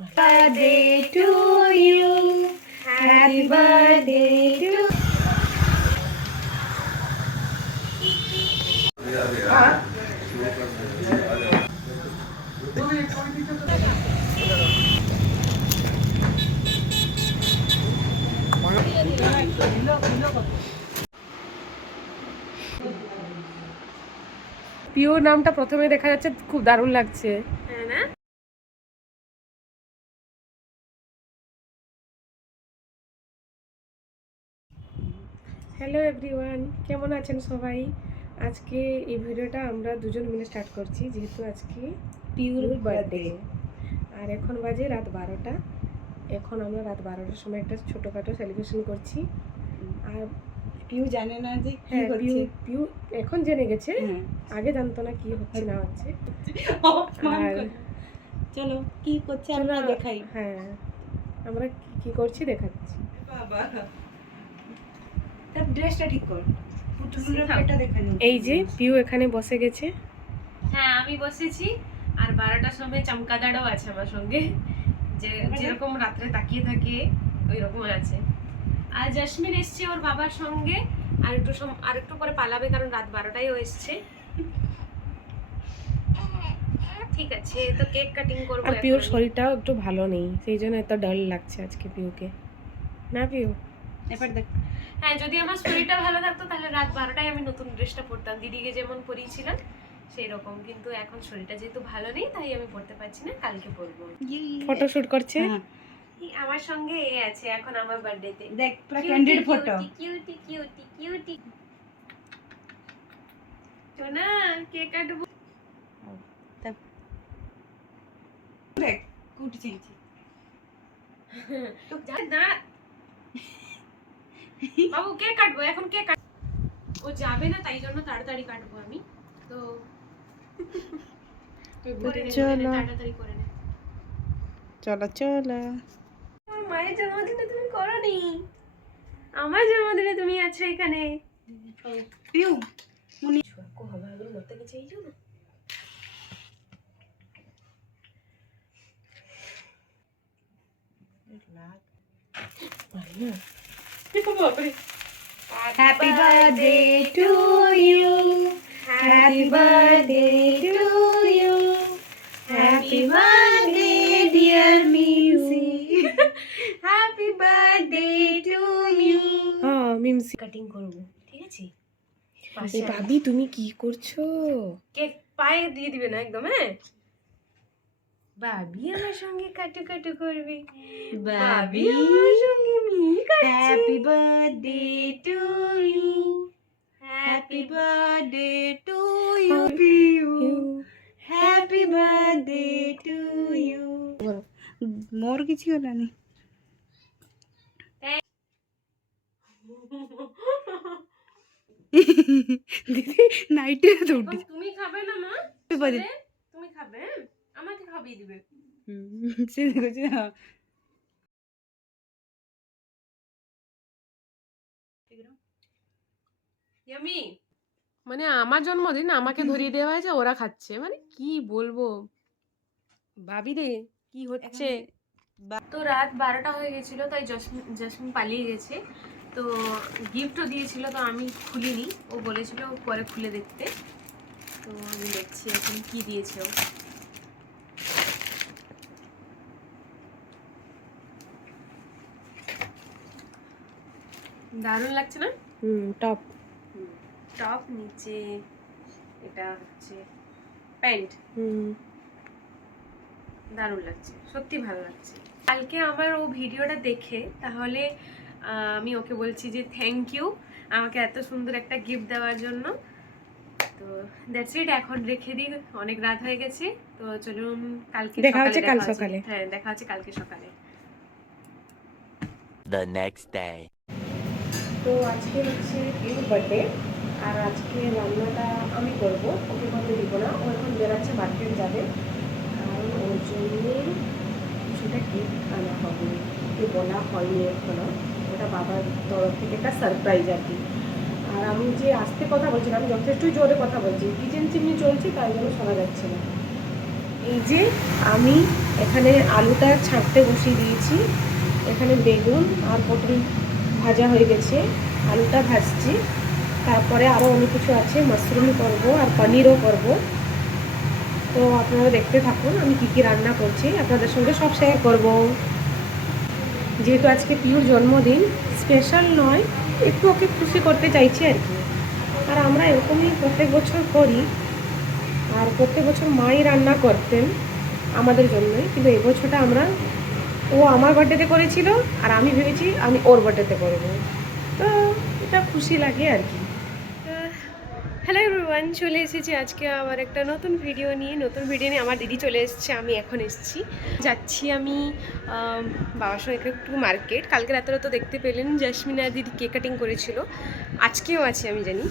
birthday to you, happy birthday to pure নামটা প্রথমে দেখা যাচ্ছে, খুব দারুণ লাগছে। হ্যাঁ না? হ্যালো এভরিওয়ান, কেমন আছেন সবাই? আজকে এই ভিডিওটা আমরা দুজন মিলে স্টার্ট করছি, যেহেতু আজকে পিওর বার্থডে। আর এখন বাজে রাত 12টা। এখন আমরা রাত 12টার সময় একটা ছোটোখাটো সেলিব্রেশন করছি। আর পিউ জানে না যে কি হ্যাঁ, পিউ হচ্ছে। পিউ এখন জেনে গেছে, হ্যাঁ। আগে জানতো না কি হচ্ছে না হচ্ছে। আর চলো কি করছে আমরা দেখাই। হ্যাঁ, আমরা কি করছি দেখাচ্ছি। বাবা তার ড্রেসটা ঠিক কর, পুতুলের পেটটা দেখানো। এই যে পিউ এখানে বসে গেছে। হ্যাঁ আমি বসেছি, আর 12টার সময় চমকাদারও আছে আমার সঙ্গে, যে যেরকম রাত্রে তাকিয়ে থাকে ওই রকম আছে। আর জাসমিন এসছে ওর বাবার সঙ্গে, আর একটু পরে পালাবে, কারণ রাত 12টায় ও এসছে। ঠিক আছে, তো কেক কাটিং করবো। আর পিওর শরীরটাও একটু ভালো নেই, সেই জন্য এত ডাল লাগছে আজকে পিউকে, না পিউ? এবার দেখ। হ্যাঁ, যদি আমার শরীরটা ভালো থাকতো তাহলে রাত 12টায় আমি নতুন ড্রেসটা পরতাম, দিদিকে যেমন পরিয়েছিলাম সেই রকম। কিন্তু এখন শরীরটা যেহেতু ভালো নেই, তাই আমি পরতে পারছি না, কালকে পরবো। ফটোশুট করছে। আমার সঙ্গে এ আছে এখন আমার বার্থডেতে, দেখ পুরো candid photo. Cutie cutie cutie. তো না কেক কাটবো। দেখ কুটি চেয়েছি তো না বাবু, কেক কাটবো এখন, কেক কাট। ও যাবে না, তাই জন্য তাড়াতাড়ি কাটবো আমি। তো চলো তাড়াতাড়ি করে নে। চলো চলো। আমার মায়ের জন্মদিনে তুমি করোনি, আমার জন্মদিনে তুমি আছো এখানে। পিউ কো হবে আগে মরতে গেছে, এই জন্য happy birthday to you, happy birthday to you, happy birthday dear মিউসি, হ্যাপি বার্থডে টু ইউ। হ্যাঁ, মিমসি। কাটিং করব, ঠিক আছে? এই ভাবি তুমি কি করছো? কেক পায়ে দিয়ে দিবে না একদম, হ্যাঁ? বাবি আমার সঙ্গে কাটু কাটু করবে, বাবি আমার সঙ্গে মিল কাটছে। Happy birthday to you, happy birthday to you Piu, happy birthday to you. মোর কিছু হলো না। দিদি নাইটে তো উঠি। তুমি খাবে না মা? বাজে তুমি খাবে, হ্যাঁ? আমাকে খাবিয়ে দিবে। সে দেখছে না। ইয়ামি, মানে আমার জন্মদিন আমাকে ধরিয়ে দেওয়া হয়েছে, ওরা খাচ্ছে, মানে কি বলবো ভাবি রে, কি হচ্ছে? তো রাত 12টা হয়ে গেছিল, তাই জসমিন পালিয়ে গেছে। তো গিফটও দিয়েছিল, তো আমি খুলিনি, ও বলেছিল পরে খুলে দেখতে। তো আমি দেখছি এখন কি দিয়েছে ও। দারুণ লাগছে না? টপ। টপ, নিচে এটা হচ্ছে প্যান্ট। দারুণ লাগছে, সত্যি ভালো লাগছে। কালকে আমার ও ভিডিওটা দেখে, তাহলে আমি ওকে বলছি যে থ্যাংক ইউ আমাকে এত সুন্দর একটা গিফট দেওয়ার জন্য। তো দ্যাটস ইট, এখন রেখে দিই, অনেক রাত হয়ে গেছে। তো চলুন কালকে দেখা হচ্ছে কাল সকালে। হ্যাঁ, দেখা হচ্ছে কালকে সকালে। The next day. তো আজকে হচ্ছে পিউর বার্থডে, আর আজকে রান্নাটা আমি করব, ওকে করতে দিব না। ও এখন বেরাচ্ছে, মার্কেট যাবে, আর ওর জন্য কিছুটা গিফট আনা হবে, ওকে বলা হয়নি এখনো। ওটা বাবার তরফ থেকে একটা সারপ্রাইজ আর কি। আর আমি যে আস্তে কথা বলছিলাম, আমি যথেষ্টই জোরে কথা বলছি, কিচেন চিমনি চলছে, তাই জন্য শোনা যাচ্ছে না। এই যে আমি এখানে আলুটা ছাঁকতে বসিয়ে দিয়েছি, এখানে বেগুন আর পটল ভাজা হয়ে গেছে, আলুটা ভাজছি, তারপরে আরও অনেক কিছু আছে, মাশরুম করব আর পনিরও করব। তো আপনারা দেখতে থাকুন আমি কী কী রান্না করছি, আপনাদের সঙ্গে সব শেয়ার করব। যেহেতু আজকে পিউর জন্মদিন, স্পেশাল নয়, একটু ওকে খুশি করতে চাইছি আর কি। আর আমরা এরকমই প্রত্যেক বছর করি, আর প্রত্যেক বছর মাই রান্না করতেন আমাদের জন্যই, কিন্তু এই বছরটা ও আমার বার্থডেতে করেছিল আর আমি ভেবেছি আমি ওর বার্থডেতে করবো, তো এটা খুশি লাগে আর কি। হ্যালো এভরিওয়ান, চলে এসেছি আজকে আবার একটা নতুন ভিডিও নিয়ে। আমার দিদি চলে এসেছে, আমি এখন এসেছি। যাচ্ছি আমি বাবার সঙ্গে একটু মার্কেট। কালকে রাতেও তো দেখতে পেলেন জাসমিনা দিদি কেক কাটিং করেছিল, আজকেও আছে আমি জানি।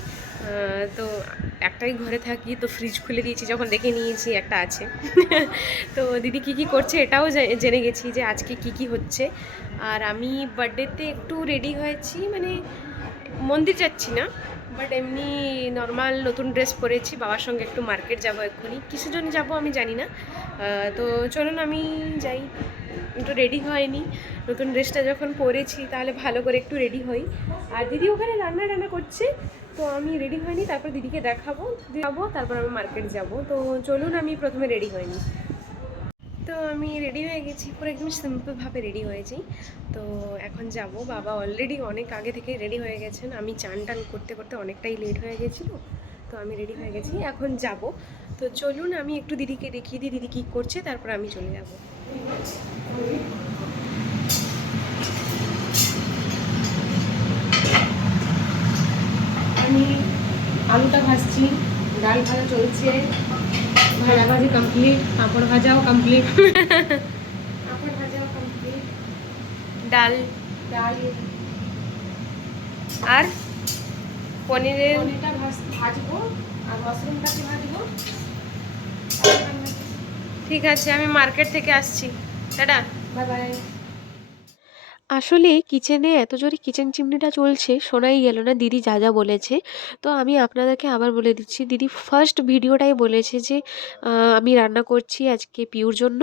তো একটাই ঘরে থাকি, তো ফ্রিজ খুলে দিয়েছি, যখন দেখে নিয়েছি একটা আছে। তো দিদি কী কী করছে এটাও জেনে গেছি যে আজকে কি কি হচ্ছে। আর আমি বার্থডেতে একটু রেডি হয়েছি, মানে মন্দির যাচ্ছি না, বাট এমনি নর্মাল নতুন ড্রেস পরেছি। বাবার সঙ্গে একটু মার্কেট যাবো, এক্ষুনি কিসের জন্য যাবো আমি জানি না। তো চলুন আমি যাই। একটু রেডি হয়নি, নতুন ড্রেসটা যখন পরেছি তাহলে ভালো করে একটু রেডি হই। আর দিদি ওখানে রান্না করছে, তো আমি রেডি হয়নি, তারপর দিদিকে দেখাবো, তারপর আমি মার্কেট যাব। তো চলুন আমি প্রথমে রেডি হয়নি। তো আমি রেডি হয়ে গেছি, পুরো একদম সিম্পলভাবে রেডি হয়েছি। তো এখন যাব, বাবা অলরেডি অনেক আগে থেকে রেডি হয়ে গেছেন, আমি চান টান করতে করতে অনেকটাই লেট হয়ে গেছিলো। তো আমি রেডি হয়ে গেছি, এখন যাব। তো চলুন আমি একটু দিদিকে দেখিয়ে দিই দিদি কী করছে, তারপর আমি চলে যাব। আমি আলুটা ভাজছি, ডাল ভাজা চলছে, ভাজাভাজি কমপ্লিট, পাঁপড় ভাজাও কমপ্লিট। ডাল আর পনিরটা ভাজবো আর মাশরুমটাকে ভাজবো। ঠিক আছে, আমি মার্কেট থেকে আসছি, টাটা, বাই বাই। আসলে কিচেনে এত জোরে কিচেন চিমনিটা চলছে, শোনাই গেল না দিদি যা যা বলেছে। তো আমি আপনাদেরকে আবার বলে দিচ্ছি, দিদি ফার্স্ট ভিডিওটাই বলেছে যে আমি রান্না করছি আজকে পিউর জন্য,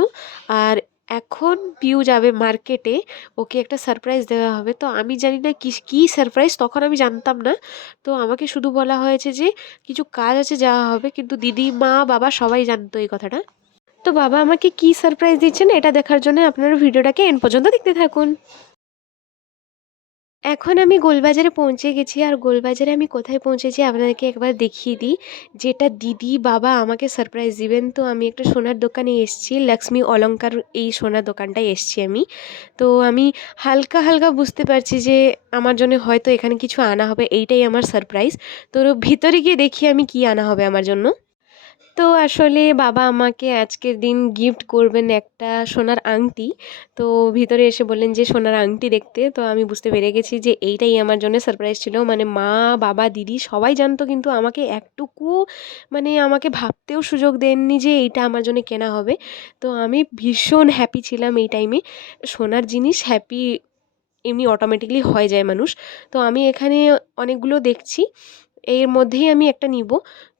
আর এখন পিউ যাবে মার্কেটে, ওকে একটা সারপ্রাইজ দেওয়া হবে। তো আমি জানি না কী সারপ্রাইজ, তখন আমি জানতাম না। তো আমাকে শুধু বলা হয়েছে যে কিছু কাজ আছে, যাওয়া হবে, কিন্তু দিদি মা বাবা সবাই জানতো এই কথাটা। তো বাবা আমাকে কী সারপ্রাইজ দিচ্ছেন এটা দেখার জন্য আপনারা ভিডিওটাকে এন্ড পর্যন্ত দেখতে থাকুন। এখন আমি গোলবাজারে পৌঁছে গেছি, আর গোলবাজারে আমি কোথায় পৌঁছেছি আপনাদেরকে একবার দেখিয়ে দিই, যেটা দিদি বাবা আমাকে সারপ্রাইজ দিবেন। তো আমি একটা সোনার দোকানে এসেছি, লক্ষ্মী অলংকার, এই সোনার দোকানটায় এসেছি আমি। তো আমি হালকা হালকা বুঝতে পারছি যে আমার জন্য হয়তো এখানে কিছু আনা হবে, এইটাই আমার সারপ্রাইজ। তো ভিতরে গিয়ে দেখি আমি কি আনা হবে আমার জন্য। তো আসলে বাবা আমাকে আজকের দিন গিফট করবেন একটা সোনার আংটি। তো ভিতরে এসে বললেন যে সোনার আংটি দেখতে। তো আমি বুঝতে পেরে গেছি যে এইটাই আমার জন্য সারপ্রাইজ ছিল। মানে মা বাবা দিদি সবাই জানতো, কিন্তু আমাকে একটুকু মানে আমাকে ভাবতেও সুযোগ দেননি যে এইটা আমার জন্য কেনা হবে। তো আমি ভীষণ হ্যাপি ছিলাম এই টাইমে। সোনার জিনিস হ্যাপি এমনি অটোমেটিকলি হয়ে যায় মানুষ। তো আমি এখানে অনেকগুলো দেখছি, এর মধ্যেই আমি একটা নিব।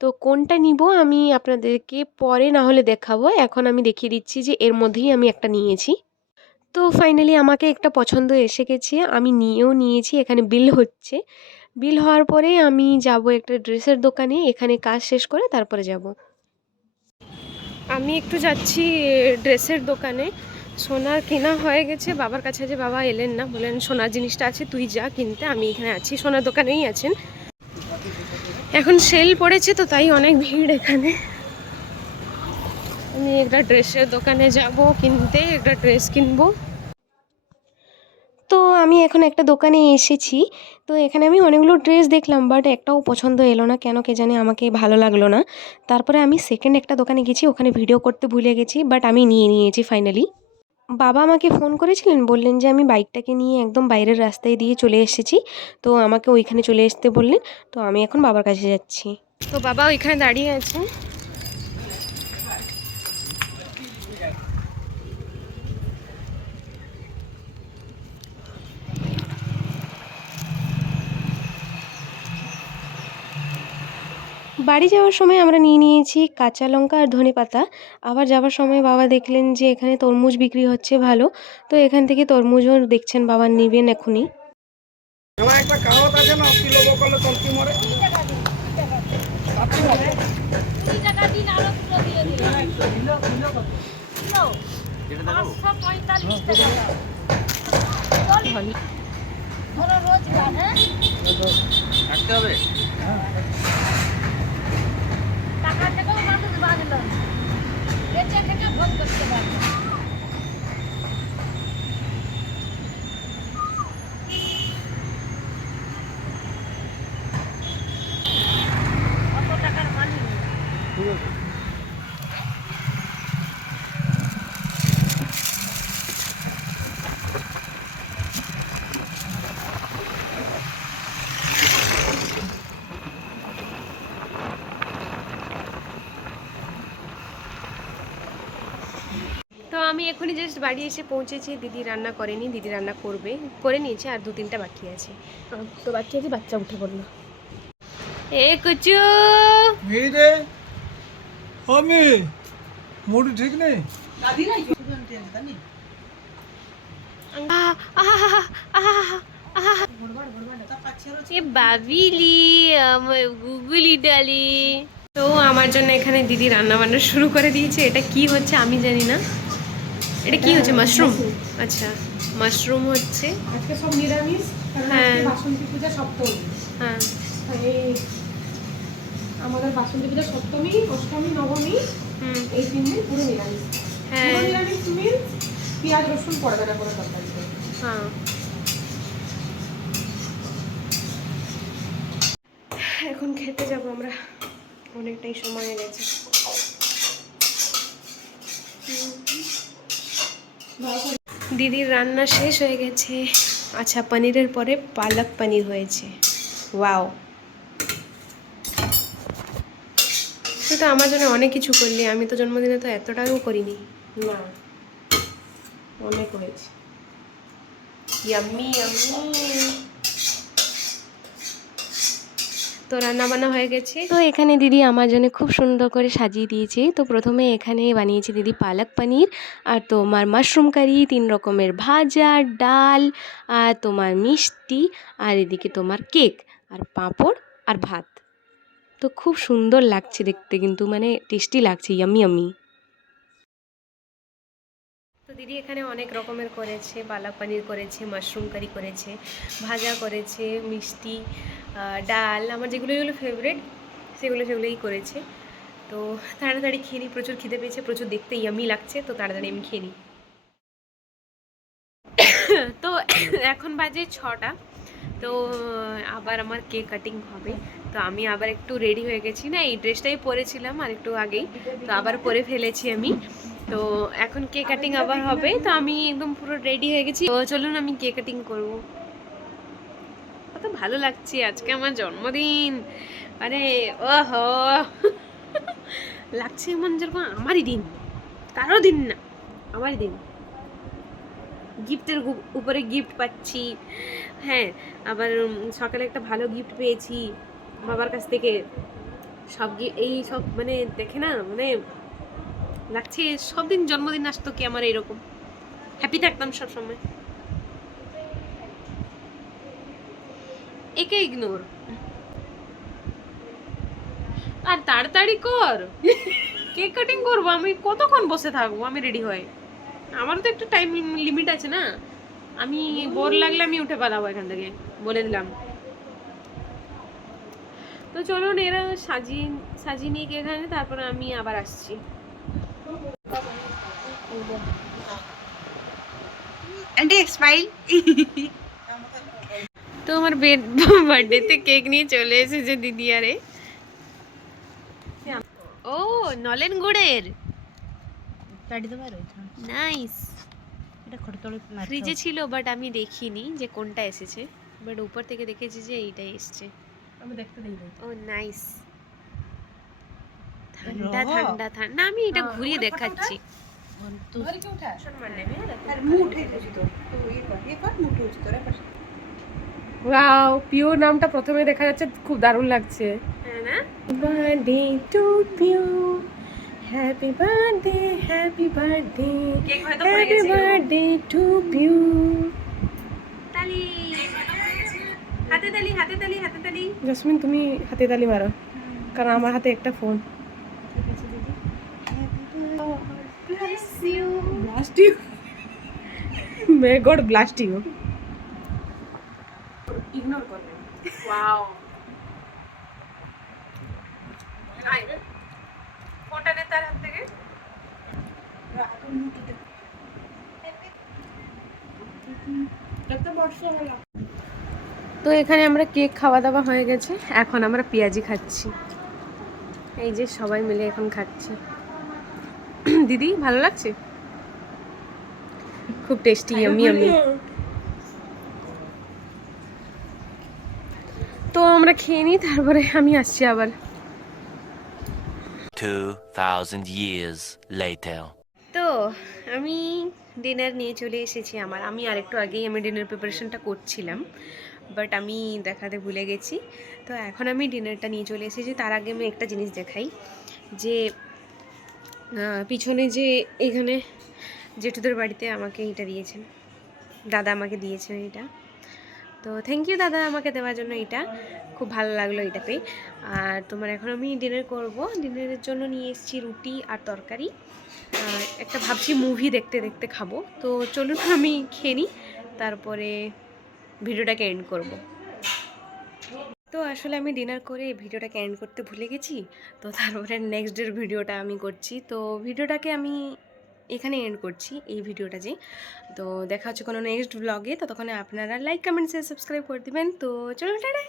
তো কোনটা নিব আমি আপনাদেরকে পরে না হলে দেখাবো, এখন আমি দেখিয়ে দিচ্ছি যে এর মধ্যেই আমি একটা নিয়েছি। তো ফাইনালি আমাকে একটা পছন্দ এসে গেছে, আমি নিয়েও নিয়েছি। এখানে বিল হচ্ছে, বিল হওয়ার পরে আমি যাব একটা ড্রেসের দোকানে, এখানে কাজ শেষ করে তারপরে যাব। আমি একটু যাচ্ছি ড্রেসের দোকানে, সোনার কেনা হয়ে গেছে। বাবার কাছে যে বাবা এলেন না, বলেন সোনার জিনিসটা আছে তুই যা কিনতে, আমি এখানে আছি, সোনার দোকানেই আছেন। এখন সেল পড়েছে তো তাই অনেক ভিড় এখানে। আমি একটা ড্রেসের দোকানে যাব কিনতে, একটা ড্রেস কিনবো। তো আমি এখন একটা দোকানে এসেছি, তো এখানে আমি অনেকগুলো ড্রেস দেখলাম, বাট একটাও পছন্দ এলো না, কেন কে জানে আমাকে ভালো লাগলো না। তারপরে আমি সেকেন্ড একটা দোকানে গেছি, ওখানে ভিডিও করতে ভুলে গেছি, বাট আমি নিয়ে নিয়েছি ফাইনালি। বাবা আমাকে ফোন করেছিলেন, বললেন যে আমি বাইকটাকে নিয়ে একদম বাইরের রাস্তায় দিয়ে চলে এসেছি, তো আমাকে ওইখানে চলে আসতে বললেন। তো আমি এখন বাবার কাছে যাচ্ছি। তো বাবা ওইখানে দাঁড়িয়ে আছে। বাড়ি যাওয়ার সময় আমরা নিয়ে নিয়েছি কাঁচা লঙ্কা আর ধনেপাতা। আবার যাওয়ার সময় বাবা দেখলেন যে এখানে তরমুজ বিক্রি হচ্ছে ভালো, তো এখান থেকে তরমুজও দেখছেন বাবা নেবেন এখনই। আমার একটা কাগজ আছে না, কিলো বকলে চলতি মরে। রাখতে হবে। তো আমি এখনই জাস্ট বাড়ি এসে পৌঁছেছি। দিদি রান্না করেনি, দিদি রান্না করবে, করে নিয়েছে, আর 2-3টা বাকি আছে। তো বাকি আছে, বাচ্চা উঠে পড়লো। এ কুচু এই রে আমি মুড ঠিক নেই। এ বাবিলি আমার গুগুলি ডালি। তো আমার জন্য এখানে দিদি রান্না বান্না শুরু করে দিয়েছে। এটা কি হচ্ছে আমি জানি না। এটা কি হচ্ছে? মাশরুম? আচ্ছা, মাশরুম হচ্ছে। আজকে সব নিরামিষ, কারণ হ্যাঁ। আজকে বাসন্তী পূজা সপ্তমী। হ্যাঁ, এই আমাদের বাসন্তী পূজা সপ্তমী, অষ্টমী, নবমী, হুম, এই 3 দিন পুরো নিরামিষ। হ্যাঁ, পুরো নিরামিষ মিন্স পেঁয়াজ রসুন পড়বে না কোনো তরকারিতে। হ্যাঁ। এখন খেতে যাব আমরা, অনেকটাই সময় হয়ে গেছে। দিদির রান্না শেষ হয়ে গেছে। আচ্ছা, পনিরের পরে পালক পনির হয়েছে। ওয়াও, তুই তো আমার জন্য অনেক কিছু করলি। আমি তো জন্মদিনে তো এতটাও করিনি। না, অনেক হয়েছে। Yummy yummy. তো রান্না বান্না হয়ে গেছে। তো এখানে দিদি আমার জন্য খুব সুন্দর করে সাজিয়ে দিয়েছে। তো প্রথমে এখানে বানিয়েছে দিদি পালক পনির, আর তোমার মাশরুম কারি, 3 রকমের ভাজা, ডাল, আর তোমার মিষ্টি, আর এদিকে তোমার কেক, আর পাঁপড়, আর ভাত। তো খুব সুন্দর লাগছে দেখতে, কিন্তু মানে টেস্টি লাগছে, ইয়াম্মি ইয়াম্মি। তো দিদি এখানে অনেক রকমের করেছে, পালক পনির করেছে, মাশরুম কারি করেছে, ভাজা করেছে, মিষ্টি, ডাল, আমার যেগুলো ফেভারিট সেগুলোই করেছে। তো তাড়াতাড়ি খেয়ে নিই, প্রচুর খিদে পেয়েছে, প্রচুর দেখতে ইয়ামি লাগছে, তো তাড়াতাড়ি আমি খেয়ে নিই। তো এখন বাজে 6টা। তো আবার আমার কেক কাটিং হবে। তো আমি আবার একটু রেডি হয়ে গেছি, না এই ড্রেসটাই পরেছিলাম আর একটু আগেই, তো আবার পরে ফেলেছি আমি। তো এখন কেক কাটিং আবার হবে। তো আমি একদম পুরো রেডি হয়ে গেছি। তো চলুন আমি কেক কাটিং করব। কত ভালো লাগছে, আজকে আমার জন্মদিন। আরে ওহো, লাগছে এমন যেরকম আমারই দিন, কারো দিন না, আমারই দিন। গিফটের উপরে গিফট পাচ্ছি। হ্যাঁ, আবার সকালে একটা ভালো গিফট পেয়েছি বাবার কাছ থেকে। সব এই সব মানে দেখে না, মানে লাগছে সব দিন জন্মদিন আসতো কি আমার এরকম, হ্যাপি থাকতাম সব সময়। একে ইগনোর, আর তাড়াতাড়ি কর, কেক কাটিং করবো। আমি কতক্ষণ বসে থাকবো? আমি রেডি হই, আমারও তো একটা টাইম লিমিট আছে না। আমি বোর লাগলে আমি উঠে পালাবো এখান থেকে, বলে দিলাম। তো চলুন এরা সাজিয়ে নিয়ে গিয়ে এখানে, তারপরে আমি আবার আসছি। Aunty smile. তো আমার বার্থডেতে কেক নিয়ে চলে এসেছে দিদি। আরে ও, নলেন গুড়ের, কাটি দেবার ওইটা নাইস। এটা খড়তড়ে ফ্রিজে ছিল, বাট আমি দেখিনি যে কোনটা এসেছে, বাট উপর থেকে দেখেছি যে এইটাই এসেছে। আমি দেখতে দিই না। ও নাইস, ঠান্ডা ঠান্ডা ঠান্ডা। না, আমি এটা ঘুরিয়ে দেখাচ্ছি। ধরে কি উঠা? সম্মান নেবে। আর মুঠ উঠে তো তো এই কর মুঠ উঠে তোরা পাশে ওয়াও, পিউ নামটা প্রথমে দেখা যাচ্ছে, খুব দারুণ লাগছে। হ্যাঁ না? Birthday to Piu, happy birthday, happy birthday, cake হয়তো পড়ে হ্যাপি গেছে। Birthday to Piu. তালি, হাতে তালি, হাতে তালি, হাতে তালি। জসমিন তুমি হাতে তালি মারো, কারণ আমার হাতে একটা ফোন। Bless you, may god bless you. Ignore করবেন। ওয়াও, ফোনটা নে তার হাত থেকে। তো এখানে আমরা কেক খাওয়া দাওয়া হয়ে গেছে, এখন আমরা পেঁয়াজি খাচ্ছি। এই যে সবাই মিলে এখন খাচ্ছি। দিদি ভালো লাগছে? খুব টেস্টি, ইয়ামি ইয়ামি। তো আমরা খেয়ে নিই, তারপরে আমি আসছি আবার। 2000 years later. তো আমি ডিনার নিয়ে চলে এসেছি আমি আরেকটু আগেই ডিনার প্রিপারেশনটা করছিলাম, বাট আমি দেখাতে ভুলে গেছি। তো এখন আমি ডিনারটা নিয়ে চলে এসেছি। তার আগে আমি একটা জিনিস দেখাই, যে পিছনে যে এখানে জেঠুদের বাড়িতে আমাকে এটা দিয়েছেন, দাদা আমাকে দিয়েছেন এটা। তো থ্যাংক ইউ দাদা আমাকে দেওয়ার জন্য, এটা খুব ভালো লাগলো এটা পেয়ে। আর তোমার এখন আমি ডিনার করব। ডিনারের জন্য নিয়ে এসেছি রুটি আর তরকারি। একটা ভাবছি মুভি দেখতে দেখতে খাবো। তো চলুন আমি খেয়ে নিই, তারপরে ভিডিওটাকে এন্ড করব। তো আসলে আমি ডিনার করে ভিডিওটাকে এন্ড করতে ভুলে গেছি, তো তারপরে নেক্সট ডের ভিডিওটা আমি করছি। তো ভিডিওটাকে আমি এখানে এন্ড করছি, এই ভিডিওটা যে। তো দেখা হচ্ছে কোনো নেক্সট ব্লগে, ততক্ষণে আপনারা লাইক কমেন্ট শেয়ার সাবস্ক্রাইব করে দিবেন। তো চলুন, টাটা।